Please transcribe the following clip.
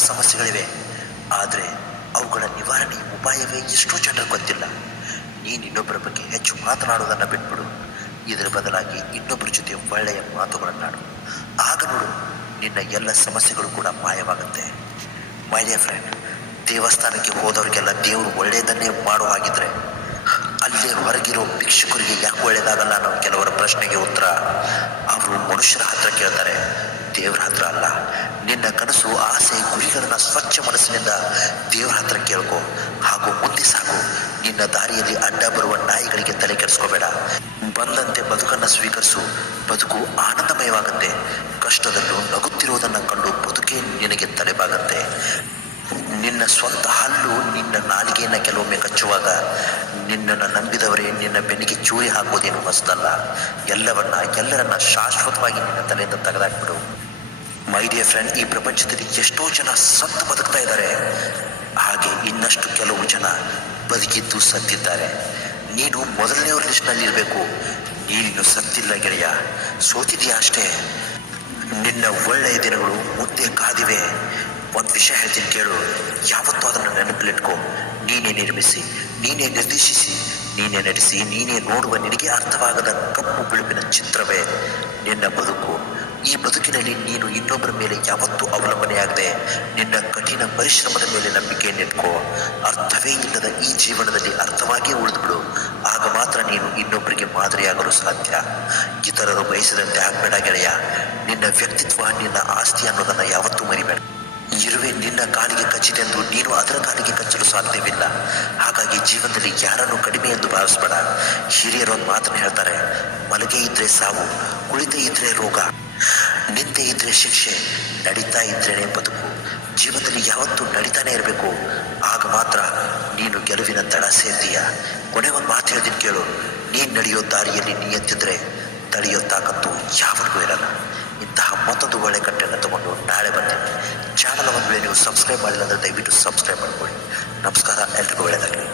ಸಮಸ್ಯೆಗಳಿವೆ. ಆದರೆ ಅವುಗಳ ನಿವಾರಣೆ ಉಪಾಯವೇ ಎಷ್ಟೋ ಜನರು ಗೊತ್ತಿಲ್ಲ. ನೀನು ಇನ್ನೊಬ್ಬರ ಬಗ್ಗೆ ಹೆಚ್ಚು ಮಾತನಾಡುವುದನ್ನು ಬಿಟ್ಬಿಡು. ಇದರ ಬದಲಾಗಿ ಇನ್ನೊಬ್ಬರ ಜೊತೆ ಒಳ್ಳೆಯ ಮಾತುಗಳನ್ನಾಡು ಆಗ ನೋಡು, ನಿನ್ನ ಎಲ್ಲ ಸಮಸ್ಯೆಗಳು ಕೂಡ ಮಾಯವಾಗುತ್ತೆ. ಮೈ ಡಿಯರ್ ಫ್ರೆಂಡ್ ದೇವಸ್ಥಾನಕ್ಕೆ ಹೋದವರಿಗೆಲ್ಲ ದೇವರು ಒಳ್ಳೆಯದನ್ನೇ ಮಾಡುವಾಗಿದ್ದರೆ ಅಲ್ಲೇ ಹೊರಗಿರೋ ಭಿಕ್ಷುಕರಿಗೆ ಯಾಕೆ ಒಳ್ಳೇದಾಗಲ್ಲ ಅನ್ನೋ ಕೆಲವರ ಪ್ರಶ್ನೆಗೆ ಉತ್ತರ, ಅವರು ಮನುಷ್ಯರ ಹತ್ರ ಕೇಳ್ತಾರೆ, ದೇವರ ಹತ್ರ ಅಲ್ಲ. ನಿನ್ನ ಕನಸು, ಆಸೆ, ಗುರಿಗಳನ್ನು ಸ್ವಚ್ಛ ಮನಸ್ಸಿನಿಂದ ದೇವರ ಹತ್ರ ಕೇಳ್ಕೊ. ಹಾಗೂ ಮುಂದೆ ಸಾಕು ನಿನ್ನ ದಾರಿಯಲ್ಲಿ ಅಡ್ಡ ಬರುವ ನಾಯಿಗಳಿಗೆ ತಲೆ ಕೆಡಿಸ್ಕೋಬೇಡ. ಬಂದಂತೆ ಬದುಕನ್ನು ಸ್ವೀಕರಿಸು. ಬದುಕು ಆನಂದಮಯವಾಗುತ್ತೆ. ಕಷ್ಟದಲ್ಲೂ ನಗುತ್ತಿರುವುದನ್ನು ಕಂಡು ಬದುಕೇ ನಿನಗೆ ತಲೆಬಾಗತ್ತೆ. ನಿನ್ನ ಸ್ವಂತ ಹಲ್ಲು ನಿನ್ನ ನಾಲಿಗೆಯನ್ನು ಕೆಲವೊಮ್ಮೆ ಕಚ್ಚುವಾಗ ನಿನ್ನನ್ನು ನಂಬಿದವರೇ ನಿನ್ನ ಬೆನ್ನಿಗೆ ಚೂರಿ ಹಾಕೋದೇನು ಹೊಸದಲ್ಲ. ಎಲ್ಲವನ್ನ, ಎಲ್ಲರನ್ನ ಶಾಶ್ವತವಾಗಿ ನಿನ್ನ ತಲೆಯಿಂದ ತೆಗೆದಾಕ್ಬಿಡು. ಮೈ ಡಿಯರ್ ಫ್ರೆಂಡ್ ಈ ಪ್ರಪಂಚದಲ್ಲಿ ಎಷ್ಟೋ ಜನ ಸತ್ತು ಬದುಕ್ತಾ ಇದ್ದಾರೆ. ಹಾಗೆ ಇನ್ನಷ್ಟು ಕೆಲವು ಜನ ಬದುಕಿದ್ದು ಸತ್ತಿದ್ದಾರೆ. ನೀನು ಮೊದಲನೆಯವ್ರ ಲಿಸ್ಟ್ನಲ್ಲಿ ಇರಬೇಕು. ನೀನು ಸತ್ತಿಲ್ಲ ಗೆಳೆಯ. ಸೋತಿದೆಯಾ ಅಷ್ಟೇ? ನಿನ್ನ ಒಳ್ಳೆಯ ದಿನಗಳು ಮುಂದೆ ಕಾದಿವೆ. ಒಂದು ವಿಷಯ ಹೇಳ್ತೀನಿ ಕೇಳು. ಯಾವತ್ತೂ ಅದನ್ನು ನೆನಪಲ್ಲಿಟ್ಕೋ ನೀನೇ ನಿರ್ಮಿಸಿ, ನೀನೇ ನಿರ್ದೇಶಿಸಿ, ನೀನೇ ನಡೆಸಿ ನೀನೇ ನೋಡುವ ನಿನಗೆ ಅರ್ಥವಾಗದ ಕಪ್ಪು ಬಿಳುಪಿನ ಚಿತ್ರವೇ. ನಿನ್ನ ಬದುಕು. ಈ ಬದುಕಿನಲ್ಲಿ ನೀನು ಇನ್ನೊಬ್ಬರ ಮೇಲೆ ಯಾವತ್ತೂ ಅವಲಂಬನೆಯಾಗದೆ ನಿನ್ನ ಕಠಿಣ ಪರಿಶ್ರಮದ ಮೇಲೆ ನಂಬಿಕೆಯನ್ನಿಟ್ಕೋ ಅರ್ಥವೇ ಇಲ್ಲದ ಈ ಜೀವನದಲ್ಲಿ ಅರ್ಥವಾಗಿಯೇ ಉಳಿದುಬಿಡು. ಆಗ ಮಾತ್ರ ನೀನು ಇನ್ನೊಬ್ಬರಿಗೆ ಮಾದರಿಯಾಗಲು ಸಾಧ್ಯ. ಇತರರು ಬಯಸಿದಂತೆ ಆಗಬೇಡ ಗೆಳೆಯ. ನಿನ್ನ ವ್ಯಕ್ತಿತ್ವ, ನಿನ್ನ ಆಸ್ತಿ ಅನ್ನೋದನ್ನು ಯಾವತ್ತೂ ಮರಿಬೇಡ. ಇರುವೆ ನಿನ್ನ ಕಾಲಿಗೆ ಕಚ್ಚಿದೆಂದು ನೀನು ಅದರ ಕಾಲಿಗೆ ಕಚ್ಚಲು ಸಾಧ್ಯವಿಲ್ಲ. ಹಾಗಾಗಿ ಜೀವನದಲ್ಲಿ ಯಾರನ್ನು ಕಡಿಮೆ ಎಂದು ಭಾವಿಸಬೇಡ. ಹಿರಿಯರು ಒಂದು ಮಾತನ್ನು ಹೇಳ್ತಾರೆ, ಮಲಗೆ ಇದ್ರೆ ಸಾವು, ಕುಳಿತ ಇದ್ರೆ ರೋಗ, ನಿಂತೆ ಇದ್ರೆ ಶಿಕ್ಷೆ, ನಡೀತಾ ಇದ್ರೇನೆ ಬದುಕು. ಜೀವನದಲ್ಲಿ ಯಾವತ್ತೂ ನಡೀತಾನೆ ಇರಬೇಕು. ಆಗ ಮಾತ್ರ ನೀನು ಗೆಲುವಿನ ತಡ ಸೇರ್ತೀಯ. ಕೊನೆ ಒಂದು ಮಾತು ಹೇಳ್ತೀನಿ ಕೇಳು, ನೀನು ನಡೆಯೋ ದಾರಿಯಲ್ಲಿ ನೀ ಎತ್ತಿದ್ರೆ ತಡೆಯೋ ತಾಕತ್ತು ಯಾವಾಗೂ ಇರಲ್ಲ. ಇಂತಹ ಮತ್ತೊಂದು ಒಳ್ಳೆ ಕಟ್ಟೆಯನ್ನು ತಗೊಂಡು ನಾಳೆ ಬರ್ತೀನಿ. ಚಾನಲ್ ಒಂದು ನೀವು ಸಬ್ಸ್ಕ್ರೈಬ್ ಮಾಡಿಲ್ಲ ಅಂದರೆ ದಯವಿಟ್ಟು ಸಬ್ಸ್ಕ್ರೈಬ್ ಮಾಡ್ಕೊಳ್ಳಿ. ನಮಸ್ಕಾರ ಎಲ್ರಿಗೂ ಒಳ್ಳೆಯದಾಗಲಿ.